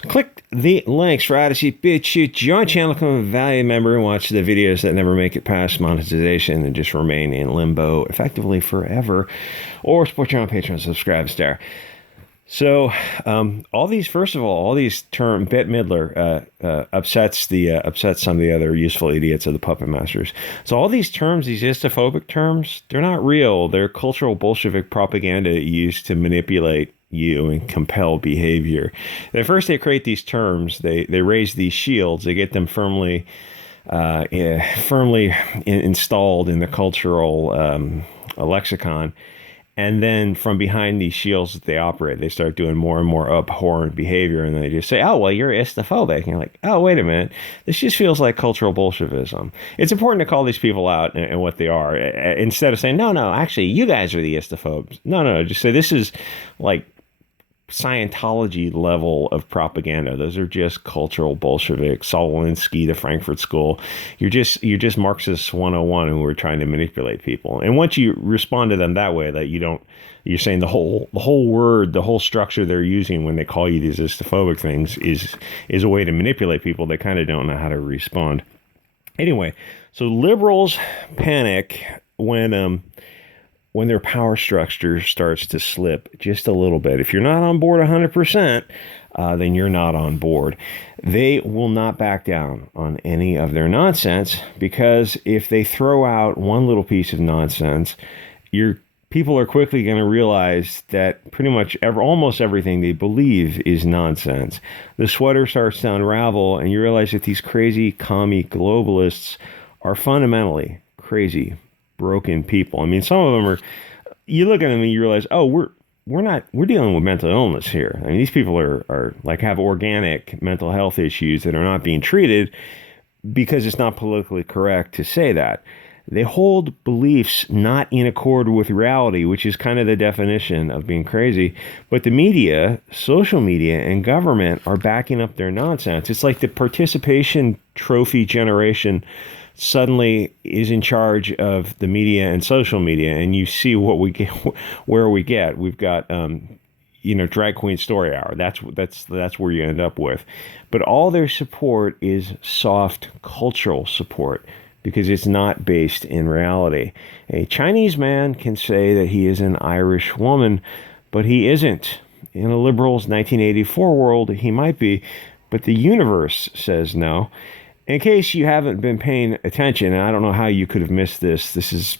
Click the links for Odyssey, BitChute, join channel, become a valued member, and watch the videos that never make it past monetization and just remain in limbo effectively forever. Or support your own Patreon, subscribe, star. So, all these terms, Bette Midler upsets some of the other useful idiots of the puppet masters. So all these terms, these istophobic terms, they're not real. They're cultural Bolshevik propaganda used to manipulate you and compel behavior. At first, they create these terms. They raise these shields. They get them firmly installed in the cultural lexicon. And then from behind these shields that they operate, they start doing more and more abhorrent behavior. And they just say, oh, well, you're istophobic. And you're like, oh, wait a minute. This just feels like cultural Bolshevism. It's important to call these people out and what they are. Instead of saying, no, actually, you guys are the istophobes. No, just say this is like Scientology level of propaganda. Those are just cultural Bolsheviks, Solinsky, the Frankfurt School. You're just Marxist 101 who are trying to manipulate people. And once you respond to them that way, that you're saying the whole word, the whole structure they're using when they call you these istophobic things is a way to manipulate people. They kind of don't know how to respond. Anyway, so liberals panic when their power structure starts to slip just a little bit. If you're not on board 100%, then you're not on board. They will not back down on any of their nonsense, because if they throw out one little piece of nonsense, people are quickly going to realize that pretty much almost everything they believe is nonsense. The sweater starts to unravel, and you realize that these crazy commie globalists are fundamentally crazy, broken people. I mean, some of them are, you look at them and you realize, oh, we're dealing with mental illness here. I mean, these people are like have organic mental health issues that are not being treated because it's not politically correct to say that. They hold beliefs not in accord with reality, which is kind of the definition of being crazy. But the media, social media, and government are backing up their nonsense. It's like the participation trophy generation suddenly is in charge of the media and social media, and you see what we get, where we get. We've got, drag queen story hour. That's where you end up with. But all their support is soft cultural support, because it's not based in reality. A Chinese man can say that he is an Irish woman, but he isn't. In a liberal's 1984 world, he might be, but the universe says no. In case you haven't been paying attention, and I don't know how you could have missed this,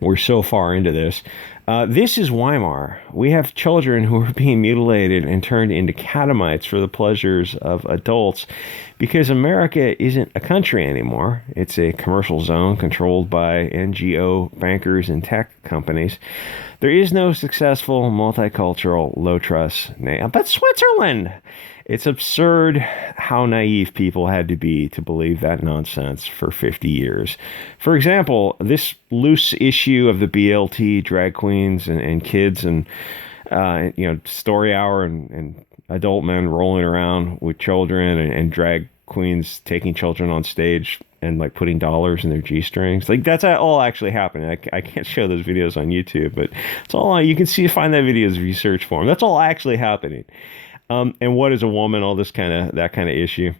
we're so far into this. This is Weimar. We have children who are being mutilated and turned into catamites for the pleasures of adults, because America isn't a country anymore. It's a commercial zone controlled by NGO bankers and tech companies. There is no successful multicultural low trust name, but Switzerland. It's absurd how naive people had to be to believe that nonsense for 50 years. For example, this loose issue of the BLT drag queens and kids and story hour and adult men rolling around with children and drag queens taking children on stage and like putting dollars in their G-strings. Like that's all actually happening. I can't show those videos on YouTube, but it's all you can see. Find that videos if you search for them. That's all actually happening. And what is a woman? All this that kind of issue.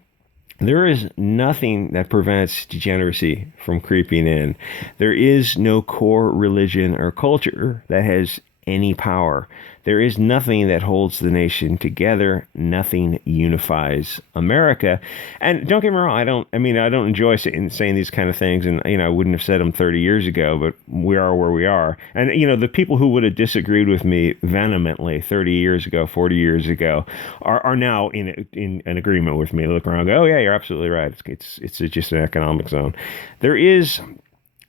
There is nothing that prevents degeneracy from creeping in. There is no core religion or culture that has any power. There is nothing that holds the nation together. Nothing unifies America. And don't get me wrong, I don't enjoy saying these kind of things, and I wouldn't have said them 30 years ago, but we are where we are. And the people who would have disagreed with me vehemently 30 years ago, 40 years ago, are now in an agreement with me. They look around and go, oh yeah, you're absolutely right. It's just an economic zone. There is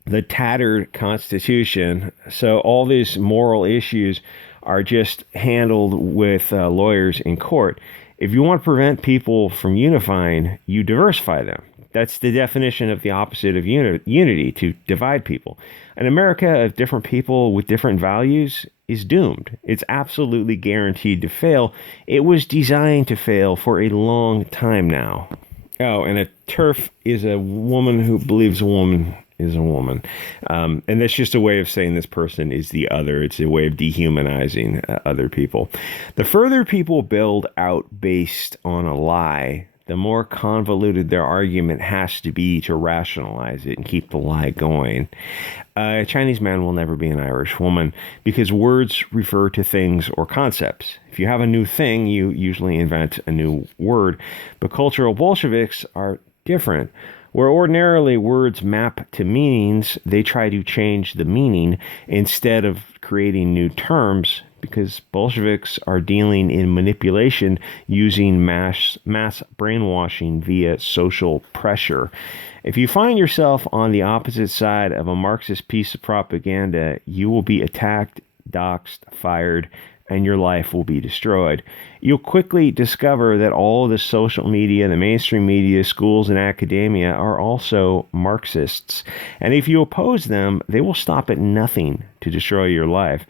the tattered Constitution, so all these moral issues are just handled with lawyers in court. If you want to prevent people from unifying, you diversify them. That's the definition of the opposite of unity, to divide people. An America of different people with different values is doomed. It's absolutely guaranteed to fail. It was designed to fail for a long time now. Oh, and a TERF is a woman who believes a woman is a woman. And that's just a way of saying this person is the other. It's a way of dehumanizing other people. The further people build out based on a lie, the more convoluted their argument has to be to rationalize it and keep the lie going. A Chinese man will never be an Irish woman because words refer to things or concepts. If you have a new thing, you usually invent a new word. But cultural Bolsheviks are different. Where ordinarily words map to meanings, they try to change the meaning instead of creating new terms, because Bolsheviks are dealing in manipulation using mass brainwashing via social pressure. If you find yourself on the opposite side of a Marxist piece of propaganda, you will be attacked, doxxed, fired, and your life will be destroyed. You'll quickly discover that all the social media, the mainstream media, schools, and academia are also Marxists. And if you oppose them, they will stop at nothing to destroy your life.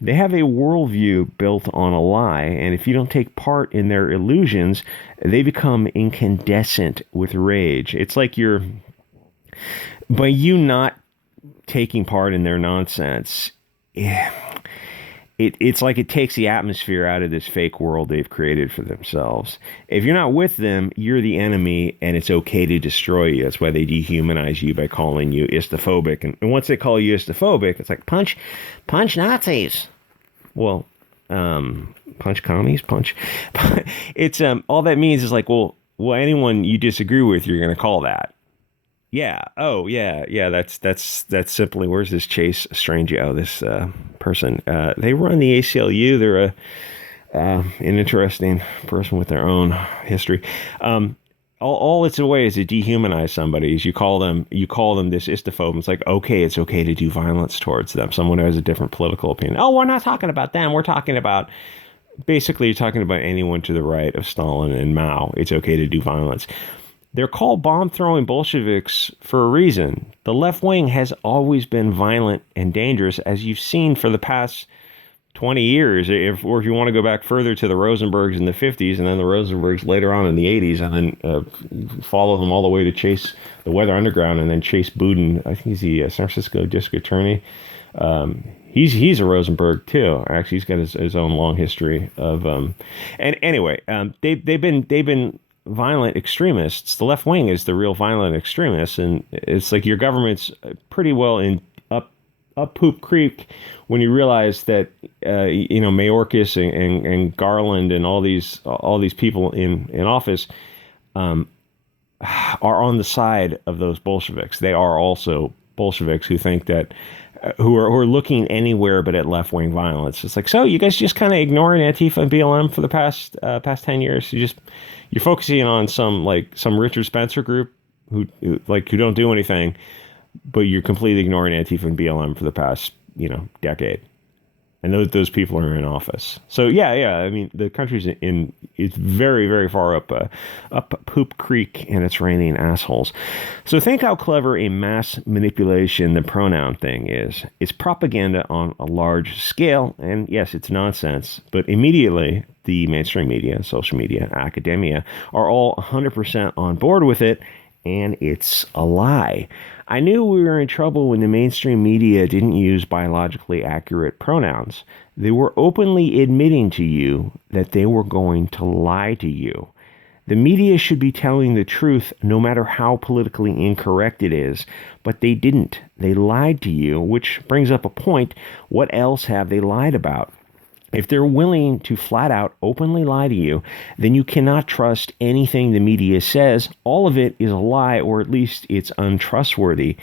They have a worldview built on a lie, and if you don't take part in their illusions, they become incandescent with rage. It's like by you not taking part in their nonsense, it's like it takes the atmosphere out of this fake world they've created for themselves. If you're not with them, you're the enemy, and it's okay to destroy you. That's why they dehumanize you by calling you istophobic. And once they call you istophobic, it's like, punch Nazis. Well, punch commies, punch. It's all that means is like, well, anyone you disagree with, you're going to call that. Yeah. Oh, yeah. That's simply, where's this Chase Strangio, this person? They run the ACLU. They're an interesting person with their own history. All it's a way is to dehumanize somebody. Is you call them this istophobe. It's like, okay, it's okay to do violence towards them. Someone who has a different political opinion. Oh, we're not talking about them. We're talking about, basically, you're talking about anyone to the right of Stalin and Mao. It's okay to do violence. They're called bomb-throwing Bolsheviks for a reason. The left wing has always been violent and dangerous, as you've seen for the past 20 years, or if you want to go back further to the Rosenbergs in the 50s, and then the Rosenbergs later on in the 80s, and then follow them all the way to Chase the Weather Underground, and then Chase Boudin. I think he's the San Francisco district attorney. He's a Rosenberg too. Actually, he's got his own long history of. And anyway, they've been violent extremists. The left wing is the real violent extremists, and it's like your government's pretty well up poop creek when you realize that Mayorkas and Garland and all these people in office are on the side of those Bolsheviks. They are also Bolsheviks who think that who are looking anywhere but at left-wing violence. It's like, so you guys just kind of ignoring Antifa and BLM for the past 10 years. You're focusing on some Richard Spencer group who don't do anything, but you're completely ignoring Antifa and BLM for the past, decade. And those people are in office. So yeah. I mean, the country's it's very, very far up poop creek, and it's raining assholes. So think how clever a mass manipulation the pronoun thing is. It's propaganda on a large scale, and yes, it's nonsense. But immediately, the mainstream media, social media, academia are all 100% on board with it, and it's a lie. I knew we were in trouble when the mainstream media didn't use biologically accurate pronouns. They were openly admitting to you that they were going to lie to you. The media should be telling the truth no matter how politically incorrect it is, but they didn't. They lied to you, which brings up a point. What else have they lied about? If they're willing to flat out openly lie to you, then you cannot trust anything the media says. All of it is a lie, or at least it's untrustworthy.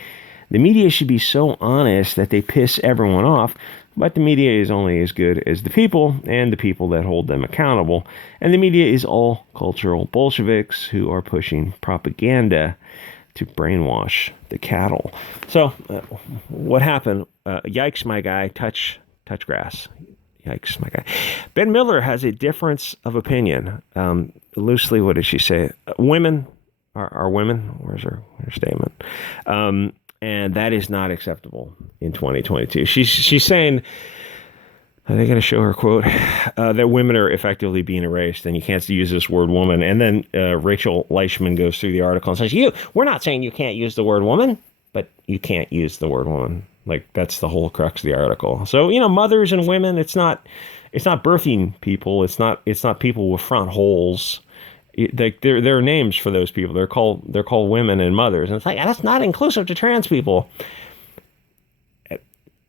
The media should be so honest that they piss everyone off, but the media is only as good as the people and the people that hold them accountable. And the media is all cultural Bolsheviks who are pushing propaganda to brainwash the cattle. So what happened? Yikes, my guy, touch grass. Yikes, my guy. Bette Midler has a difference of opinion. Loosely, what did she say? Women are women. Where's her statement? And that is not acceptable in 2022. She's saying, are they going to show her quote? That women are effectively being erased, and you can't use this word woman. And then Rachel Leishman goes through the article and says, we're not saying you can't use the word woman. but you can't use the word woman. Like, that's the whole crux of the article. So, mothers and women, it's not birthing people. It's not people with front holes. There are names for those people. They're called women and mothers. And it's like, that's not inclusive to trans people.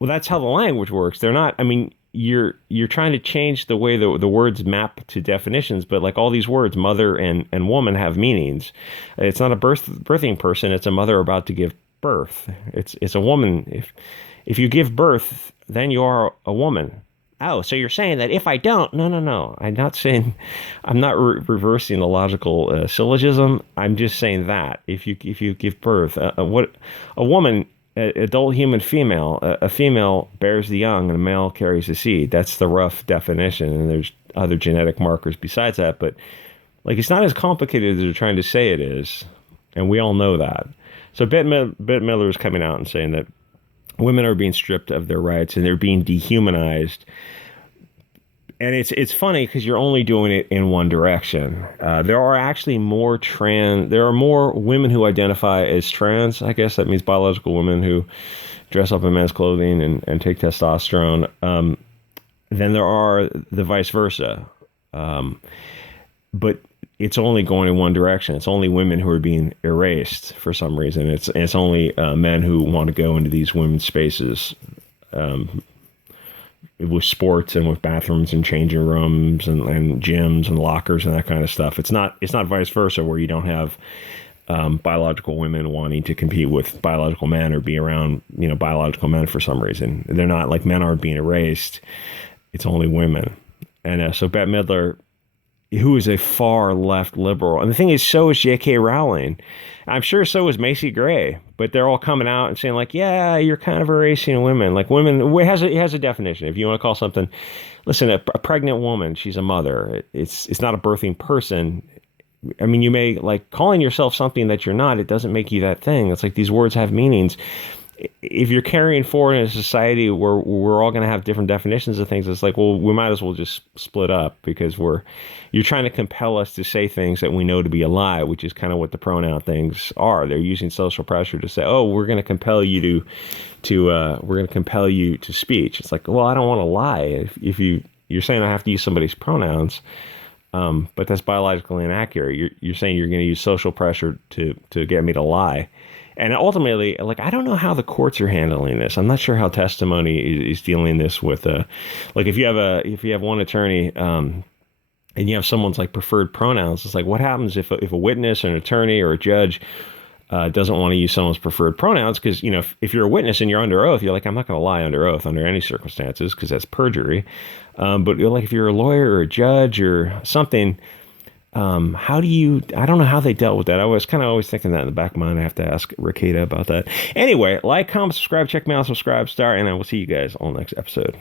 Well, that's how the language works. They're not, I mean, you're trying to change the way the words map to definitions, but like all these words, mother and woman, have meanings. It's not a birthing person. It's a mother about to give birth. It's a woman. If you give birth, then you are a woman. Oh, so you're saying that if I don't? No. I'm not saying, I'm not reversing the logical syllogism. I'm just saying that if you give birth, what a woman, adult human female, a female bears the young and a male carries the seed. That's the rough definition, and there's other genetic markers besides that. But like, it's not as complicated as they're trying to say it is, and we all know that. So Bette Midler is coming out and saying that women are being stripped of their rights and they're being dehumanized. And it's funny because you're only doing it in one direction. There are actually there are more women who identify as trans. I guess that means biological women who dress up in men's clothing and take testosterone, than there are the vice versa. But it's only going in one direction. It's only women who are being erased for some reason. It's only men who want to go into these women's spaces, with sports and with bathrooms and changing rooms and gyms and lockers and that kind of stuff. It's not vice versa, where you don't have biological women wanting to compete with biological men or be around biological men for some reason. They're not, like, men aren't being erased. It's only women. And so Bette Midler, who is a far left liberal. And the thing is, so is J.K. Rowling. I'm sure so is Macy Gray. But they're all coming out and saying, like, yeah, you're kind of erasing women. Like, women, it has a definition. If you want to call something, listen, a pregnant woman, she's a mother. It's not a birthing person. I mean, you may, like, calling yourself something that you're not, it doesn't make you that thing. It's like, these words have meanings. If you're carrying forward in a society where we're all going to have different definitions of things, it's like, well, we might as well just split up, because you're trying to compel us to say things that we know to be a lie, which is kind of what the pronoun things are. They're using social pressure to say, oh, we're going to compel you to speech. It's like, well, I don't want to lie. If you're saying I have to use somebody's pronouns, but that's biologically inaccurate. You're saying you're going to use social pressure to get me to lie. And ultimately, like, I don't know how the courts are handling this. I'm not sure how testimony is dealing this with, like, if you have one attorney, and you have someone's, like, preferred pronouns, it's like, what happens if a witness or an attorney or a judge doesn't want to use someone's preferred pronouns? Because, if you're a witness and you're under oath, you're like, I'm not going to lie under oath under any circumstances, because that's perjury. But like, if you're a lawyer or a judge or something, I don't know how they dealt with that. I was kind of always thinking that in the back of my mind. I have to ask Rakeda about that. Anyway, like, comment, subscribe, check me out, subscribe, star, and I will see you guys on the next episode.